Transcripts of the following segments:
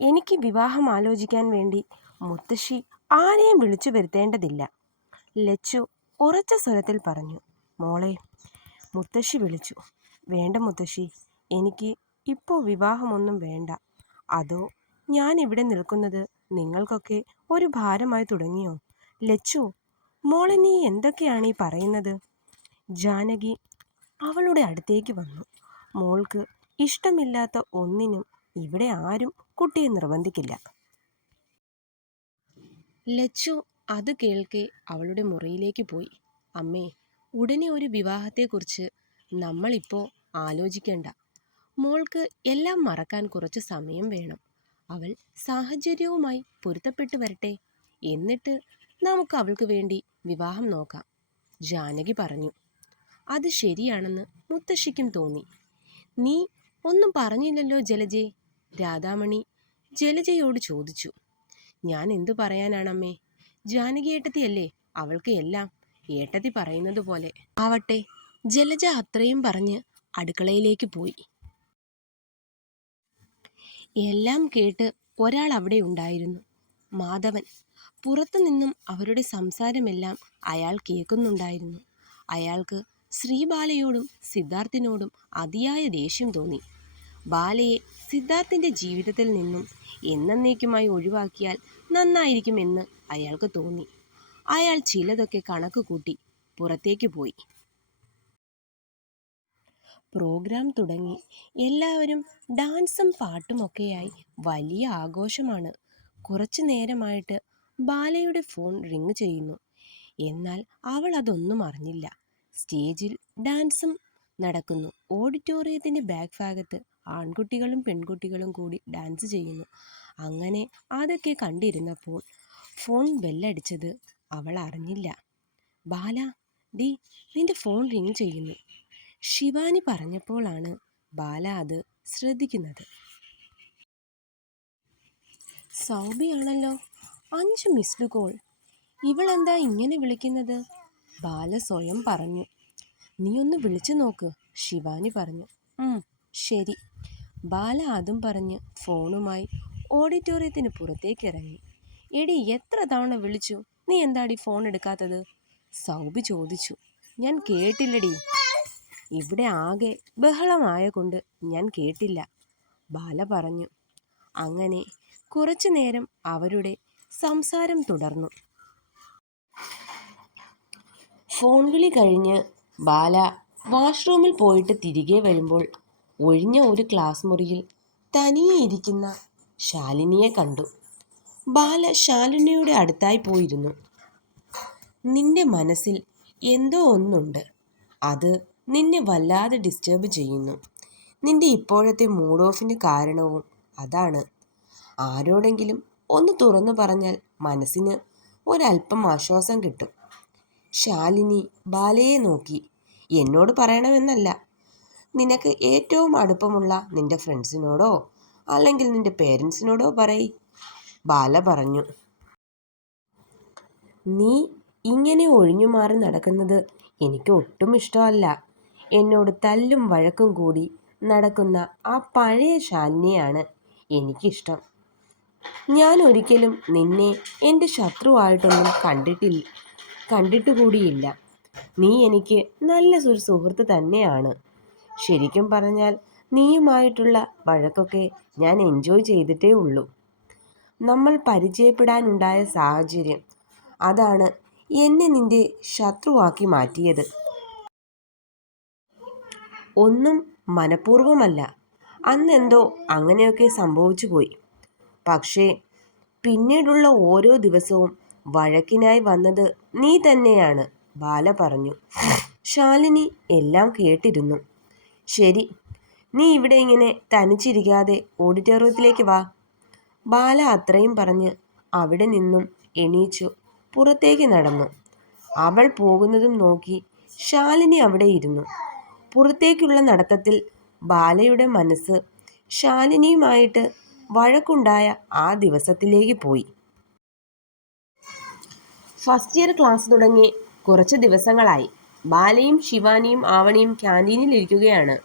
എനിക്ക് വിവാഹം ആലോചിക്കാൻ വേണ്ടി മുത്തശ്ശി ആരെയും വിളിച്ചു വരുത്തേണ്ടതില്ല. ലച്ചു ഉറച്ച സ്വരത്തിൽ പറഞ്ഞു. മോളെ, മുത്തശ്ശി വിളിച്ചു. വേണ്ട മുത്തശ്ശി, എനിക്ക് ഇപ്പോൾ വിവാഹമൊന്നും വേണ്ട. അതോ ഞാൻ ഇവിടെ നിൽക്കുന്നത് നിങ്ങൾക്കൊക്കെ ഒരു ഭാരമായി തുടങ്ങിയോ? ലച്ചു, മോളെ, നീ എന്തൊക്കെയാണ് ഈ പറയുന്നത്? ജാനകി അവളുടെ അടുത്തേക്ക് വന്നു. മോൾക്ക് ഇഷ്ടമില്ലാത്ത ഒന്നിനും ഇവിടെ ആരും കുട്ടിയെ നിർബന്ധിക്കില്ല. ലച്ചു അത് കേൾക്കെ അവളുടെ മുറിയിലേക്ക് പോയി. അമ്മേ, ഉടനെ ഒരു വിവാഹത്തെക്കുറിച്ച് നമ്മളിപ്പോൾ ആലോചിക്കേണ്ട. മോൾക്ക് എല്ലാം മറക്കാൻ കുറച്ച് സമയം വേണം. അവൾ സാഹചര്യവുമായി പൊരുത്തപ്പെട്ടു വരട്ടെ. എന്നിട്ട് നമുക്ക് അവൾക്ക് വേണ്ടി വിവാഹം നോക്കാം, ജാനകി പറഞ്ഞു. അത് ശരിയാണെന്ന് മുത്തശ്ശിക്കും തോന്നി. നീ ഒന്നും പറഞ്ഞില്ലല്ലോ ജലജെ, രാധാമണി ജലജയോട് ചോദിച്ചു. ഞാൻ എന്തു പറയാനാണമ്മേ? ജാനകി ഏട്ടത്തിയല്ലേ, അവൾക്ക് എല്ലാം ഏട്ടത്തി പറയുന്നത് പോലെ ആവട്ടെ. ജലജ അത്രയും പറഞ്ഞ് അടുക്കളയിലേക്ക് പോയി. എല്ലാം കേട്ട് ഒരാൾ അവിടെ ഉണ്ടായിരുന്നു, മാധവൻ. പുറത്തു നിന്നും അവരുടെ സംസാരമെല്ലാം അയാൾ കേൾക്കുന്നുണ്ടായിരുന്നു. അയാൾക്ക് ശ്രീബാലയോടും സിദ്ധാർത്ഥിനോടും അതിയായ ദേഷ്യം തോന്നി. ബാലയെ സിദ്ധാർത്ഥിൻ്റെ ജീവിതത്തിൽ നിന്നും എന്നേക്കുമായി ഒഴിവാക്കിയാൽ നന്നായിരിക്കുമെന്ന് അയാൾക്ക് തോന്നി. അയാൾ ചിലതൊക്കെ കണക്ക് കൂട്ടി പുറത്തേക്ക് പോയി. പ്രോഗ്രാം തുടങ്ങി. എല്ലാവരും ഡാൻസും പാട്ടുമൊക്കെയായി വലിയ ആഘോഷമാണ്. കുറച്ചു നേരമായിട്ട് ബാലയുടെ ഫോൺ റിങ് ചെയ്യുന്നു. എന്നാൽ അവൾ അതൊന്നും അറിഞ്ഞില്ല. സ്റ്റേജിൽ ഡാൻസും നടക്കുന്നു. ഓഡിറ്റോറിയത്തിൻ്റെ ബാക്ക് ഭാഗത്ത് ആൺകുട്ടികളും പെൺകുട്ടികളും കൂടി ഡാൻസ് ചെയ്യുന്നു. അങ്ങനെ അതൊക്കെ കണ്ടിരുന്നപ്പോൾ ഫോൺ ബെല്ലടിച്ചത് അവൾ അറിഞ്ഞില്ല. ബാല, ഡി, നിന്റെ ഫോൺ റിങ് ചെയ്യുന്നു, ശിവാനി പറഞ്ഞപ്പോഴാണ് ബാല അത് ശ്രദ്ധിക്കുന്നത്. സൗബിയാണല്ലോ, 5 മിസ്ഡ് കോൾ. ഇവളെന്താ ഇങ്ങനെ വിളിക്കുന്നത്? ബാല സ്വയം പറഞ്ഞു. നീ ഒന്ന് വിളിച്ചു നോക്ക്, ശിവാനി പറഞ്ഞു. ശരി. ബാല അതും പറഞ്ഞ് ഫോണുമായി ഓഡിറ്റോറിയത്തിന് പുറത്തേക്ക് ഇറങ്ങി. എടി, എത്ര തവണ വിളിച്ചു, നീ എന്താടി ഫോൺ എടുക്കാത്തത്? സൗബി ചോദിച്ചു. ഞാൻ കേട്ടില്ലടി, ഇവിടെ ആകെ ബഹളമായ കൊണ്ട് ഞാൻ കേട്ടില്ല, ബാല പറഞ്ഞു. അങ്ങനെ കുറച്ചു നേരം അവരുടെ സംസാരം തുടർന്നു. ഫോൺ വിളി കഴിഞ്ഞ് ബാല വാഷ്റൂമിൽ പോയിട്ട് തിരികെ വരുമ്പോൾ ഒഴിഞ്ഞ ഒരു ക്ലാസ് മുറിയിൽ തനിയെ ഇരിക്കുന്ന ശാലിനിയെ കണ്ടു. ബാല ശാലിനിയുടെ അടുത്തായി പോയിരുന്നു. നിന്റെ മനസ്സിൽ എന്തോ ഒന്നുണ്ട്, അത് നിന്നെ വല്ലാതെ ഡിസ്റ്റർബ് ചെയ്യുന്നു. നിന്റെ ഇപ്പോഴത്തെ മൂഡ് ഓഫിന് കാരണവും അതാണ്. ആരോടെങ്കിലും ഒന്ന് തുറന്നു പറഞ്ഞാൽ മനസ്സിന് ഒരല്പം ആശ്വാസം കിട്ടും. ശാലിനി ബാലയെ നോക്കി. എന്നോട് പറയണമെന്നല്ല, നിനക്ക് ഏറ്റവും അടുപ്പമുള്ള നിന്റെ ഫ്രണ്ട്സിനോടോ അല്ലെങ്കിൽ നിന്റെ പേരൻസിനോടോ പറയ്, ബാല പറഞ്ഞു. നീ ഇങ്ങനെ ഒഴിഞ്ഞു മാറി നടക്കുന്നത് എനിക്ക് ഒട്ടും ഇഷ്ടമല്ല. എന്നോട് തല്ലും വഴക്കും കൂടി നടക്കുന്ന ആ പഴയ ശാലിനിയാണ് എനിക്കിഷ്ടം. ഞാൻ ഒരിക്കലും നിന്നെ എൻ്റെ ശത്രുവായിട്ടൊന്നും കണ്ടിട്ടുകൂടിയില്ല. നീ എനിക്ക് നല്ല ഒരു സുഹൃത്ത് തന്നെയാണ്. ശരിക്കും പറഞ്ഞാൽ നീയുമായിട്ടുള്ള വഴക്കൊക്കെ ഞാൻ എൻജോയ് ചെയ്തിട്ടേ ഉള്ളൂ. നമ്മൾ പരിചയപ്പെടാനുണ്ടായ സാഹചര്യം, അതാണ് എന്നെ നിന്റെ ശത്രുവാക്കി മാറ്റിയത്. ഒന്നും മനഃപൂർവ്വമല്ല. അന്നെന്തോ അങ്ങനെയൊക്കെ സംഭവിച്ചു പോയി. പക്ഷേ പിന്നീടുള്ള ഓരോ ദിവസവും വഴക്കിനായി വന്നത് നീ തന്നെയാണ്, ബാല പറഞ്ഞു. ശാലിനി എല്ലാം കേട്ടിരുന്നു. ശരി, നീ ഇവിടെ ഇങ്ങനെ തനിച്ചിരിക്കാതെ ഓഡിറ്റോറിയത്തിലേക്ക് വാ, ബാല അത്രയും പറഞ്ഞ് അവിടെ നിന്നും എണീച്ചു പുറത്തേക്ക് നടന്നു. അവൾ പോകുന്നതും നോക്കി ശാലിനി അവിടെ ഇരുന്നു. പുറത്തേക്കുള്ള നടത്തത്തിൽ ബാലയുടെ മനസ്സ് ശാലിനിയുമായിട്ട് വഴക്കുണ്ടായ ആ ദിവസത്തിലേക്ക് പോയി. ഫസ്റ്റ് ഇയർ ക്ലാസ് തുടങ്ങി കുറച്ച് ദിവസങ്ങളായി. ബാലയും ശിവാനിയും ആവണിയും ക്യാൻറ്റീനിൽ ഇരിക്കുകയാണ്.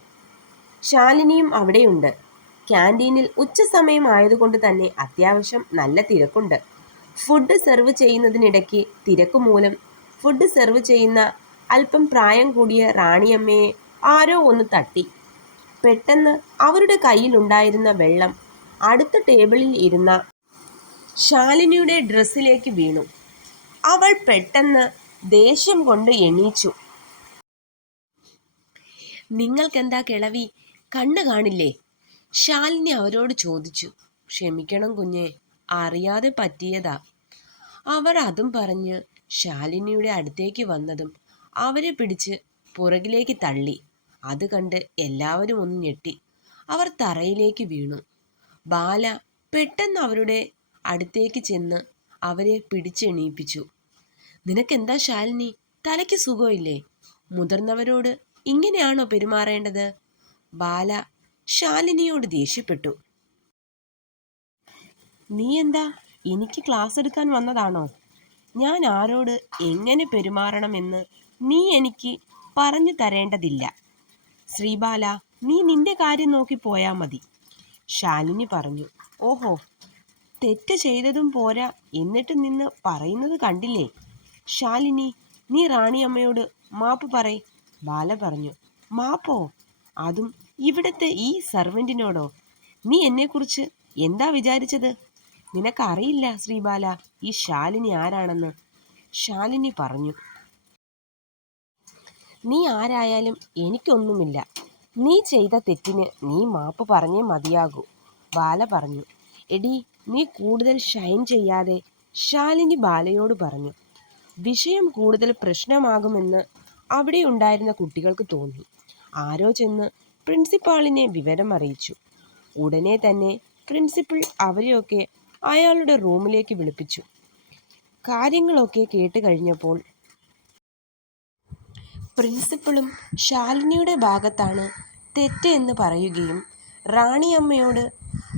ശാലിനിയും അവിടെയുണ്ട്. ക്യാൻറ്റീനിൽ ഉച്ചസമയം ആയതുകൊണ്ട് തന്നെ അത്യാവശ്യം നല്ല തിരക്കുണ്ട്. ഫുഡ് സെർവ് ചെയ്യുന്നതിനിടയ്ക്ക് തിരക്കുമൂലം ഫുഡ് സെർവ് ചെയ്യുന്ന അല്പം പ്രായം കൂടിയ റാണിയമ്മയെ ആരോ ഒന്ന് തട്ടി. പെട്ടെന്ന് അവരുടെ കയ്യിലുണ്ടായിരുന്ന വെള്ളം അടുത്ത ടേബിളിൽ ഇരുന്ന ശാലിനിയുടെ ഡ്രസ്സിലേക്ക് വീണു. അവൾ പെട്ടെന്ന് ദേഷ്യം കൊണ്ട് എണീച്ചു. "നിങ്ങൾക്കെന്താ കിളവി, കണ്ണ് കാണില്ലേ?" ശാലിനി അവരോട് ചോദിച്ചു. "ക്ഷമിക്കണം കുഞ്ഞേ, അറിയാതെ പറ്റിയതാ." അവർ അതും പറഞ്ഞ് ശാലിനിയുടെ അടുത്തേക്ക് വന്നതും അവരെ പിടിച്ച് പുറകിലേക്ക് തള്ളി. അത് കണ്ട് എല്ലാവരും ഒന്ന് ഞെട്ടി. അവർ തറയിലേക്ക് വീണു. ബാല പെട്ടെന്ന് അവരുടെ അടുത്തേക്ക് ചെന്ന് അവരെ പിടിച്ചെണീപ്പിച്ചു. "നിനക്കെന്താ ശാലിനി, തലയ്ക്ക് സുഖമില്ലേ? മുതിർന്നവരോട് ഇങ്ങനെയാണോ പെരുമാറേണ്ടത്?" ബാല ശാലിനിയോട് ദേഷ്യപ്പെട്ടു. "നീ എന്താ എനിക്ക് ക്ലാസ് എടുക്കാൻ വന്നതാണോ? ഞാൻ ആരോട് എങ്ങനെ പെരുമാറണമെന്ന് നീ എനിക്ക് പറഞ്ഞു തരേണ്ടതില്ല. ശ്രീബാല, നീ നിന്റെ കാര്യം നോക്കി പോയാൽ മതി." ശാലിനി പറഞ്ഞു. "ഓഹോ, തെറ്റ് ചെയ്തതും പോരാ എന്നിട്ട് നിന്ന് പറയുന്നത് കണ്ടില്ലേ? ശാലിനി, നീ റാണിയമ്മയോട് മാപ്പ് പറയ്." ബാല പറഞ്ഞു. "മാപ്പോ? അതും ഇവിടുത്തെ ഈ സർവൻറ്റിനോടോ? നീ എന്നെക്കുറിച്ച് എന്താ വിചാരിച്ചത്? നിനക്കറിയില്ല ശ്രീബാല, ഈ ശാലിനി ആരാണെന്ന്." ശാലിനി പറഞ്ഞു. "നീ ആരായാലും എനിക്കൊന്നുമില്ല. നീ ചെയ്ത തെറ്റിന് നീ മാപ്പ് പറഞ്ഞേ മതിയാകൂ." ബാല പറഞ്ഞു. "എടീ, നീ കൂടുതൽ ഷൈൻ ചെയ്യാതെ," ശാലിനി ബാലയോട് പറഞ്ഞു. വിഷയം കൂടുതൽ പ്രശ്നമാകുമെന്ന് അവിടെ ഉണ്ടായിരുന്ന കുട്ടികൾക്ക് തോന്നി. ആരോ ചെന്ന് പ്രിൻസിപ്പാളിനെ വിവരം അറിയിച്ചു. ഉടനെ തന്നെ പ്രിൻസിപ്പൽ അവരെയൊക്കെ അയാളുടെ റൂമിലേക്ക് വിളിപ്പിച്ചു. കാര്യങ്ങളൊക്കെ കേട്ട് കഴിഞ്ഞപ്പോൾ പ്രിൻസിപ്പളും ശാലിനിയുടെ ഭാഗത്താണ് തെറ്റ് എന്ന് പറയുകയും റാണിയമ്മയോട്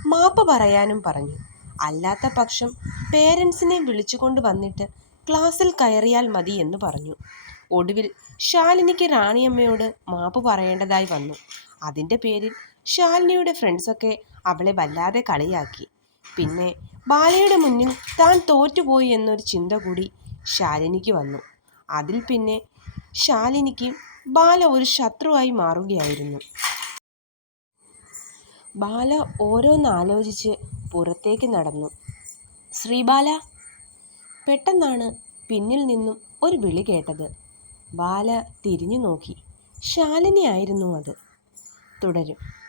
മാപ്പ് പറയാനും പറഞ്ഞു. അല്ലാത്ത പക്ഷം പേരൻസിനെ വിളിച്ചുകൊണ്ട് വന്നിട്ട് ക്ലാസ്സിൽ കയറിയാൽ മതി എന്ന് പറഞ്ഞു. ഒടുവിൽ ശാലിനിക്ക് റാണിയമ്മയോട് മാപ്പ് പറയേണ്ടതായി വന്നു. അതിൻ്റെ പേരിൽ ശാലിനിയുടെ ഫ്രണ്ട്സൊക്കെ അവളെ വല്ലാതെ കളിയാക്കി. പിന്നെ ബാലയുടെ മുന്നിൽ താൻ തോറ്റുപോയി എന്നൊരു ചിന്ത കൂടി ശാലിനിക്ക് വന്നു. അതിൽ പിന്നെ ശാലിനിക്ക് ബാല ഒരു ശത്രുവായി മാറുകയായിരുന്നു. ബാല ഓരോന്നാലോചിച്ച് പുറത്തേക്ക് നടന്നു. "ശ്രീബാല!" പെട്ടെന്നാണ് പിന്നിൽ നിന്നും ഒരു വിളി കേട്ടത്. ബാല തിരിഞ്ഞു നോക്കി. ശാലിനി ആയിരുന്നു അത്. തുടരും.